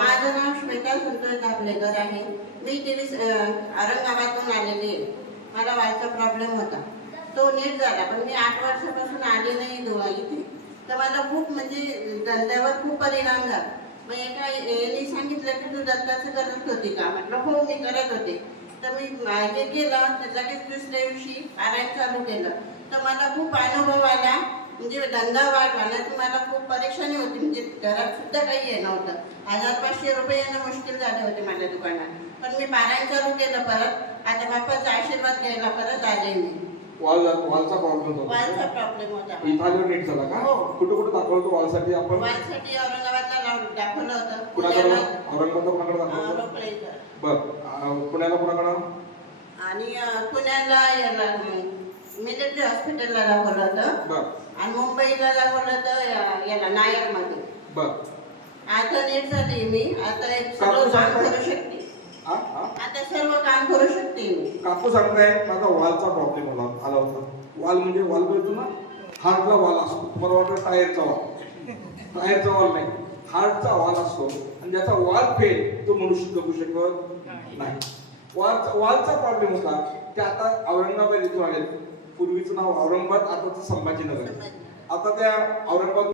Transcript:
माझं नाव श्वेता संतोष दाभलेकर आहे. मी औरंगाबादहून आलेली आहे. मला वालचा प्रॉब्लेम होता, तो नीट झाला, पण मी 8 वर्षापासून आले नाही इथे. तर मला खूप म्हणजे धंद्यावर खूप परिणाम झाला. मग एका यांनी सांगितलं की तू दत्ताचं करत होती का? म्हटलं हो मी करत होते. तर मी हे केलं, तर लगेच दुसऱ्या दिवशी पारायण चालू केलं. तर मला खूप अनुभव आला, म्हणजे धंदा वाढला. नाही तर मला खूप परेशानी होती, म्हणजे घरात सुद्धा काही हे नव्हतं. 1000-500 रुपये येणं मुश्किल झाले होते माझ्या दुकानात. पण मी पारायण चालू केलं परत. आता बाप्पाचा आशीर्वाद घ्यायला परत आले मी. वालचा प्रॉब्लेम होता. वालचा प्रॉब्लेम होता. इथं नीट झाला का? हो. कुठे दाखवतो वालसाठी आपण? वालसाठी औरंगाबादला दाखवलं होतं. कुणाकडे? औरंगाबादला कुणाकडे दाखवलं? पुण्याला कुणाकडे? आणि पुण्याला याला मिलिटरी हॉस्पिटलला दाखवलं होतं. आणि मुंबईला दाखवलं होतं याला नायरमध्ये. आता नीट झाली मी. आता सर्व काम करू शकते. आता सर्व काम करू शकते मी. काकू सांगताय माझा वालचा प्रॉब्लेम आला होता. वाल म्हणजे वाल बोलतो ना, हार्टला वाल असतो. तुम्हाला वाटतं टायरचा वाल नाही, हार्टचा वाल असतो. आणि ज्याचा वाल फेल तो मनुष्य जगू शकत नाही. वालचा प्रॉब्लेम होता. ते आता औरंगाबाद इथून आले. पूर्वीचं नाव औरंगाबाद, आताचं संभाजीनगर. आता त्या औरंगाबाद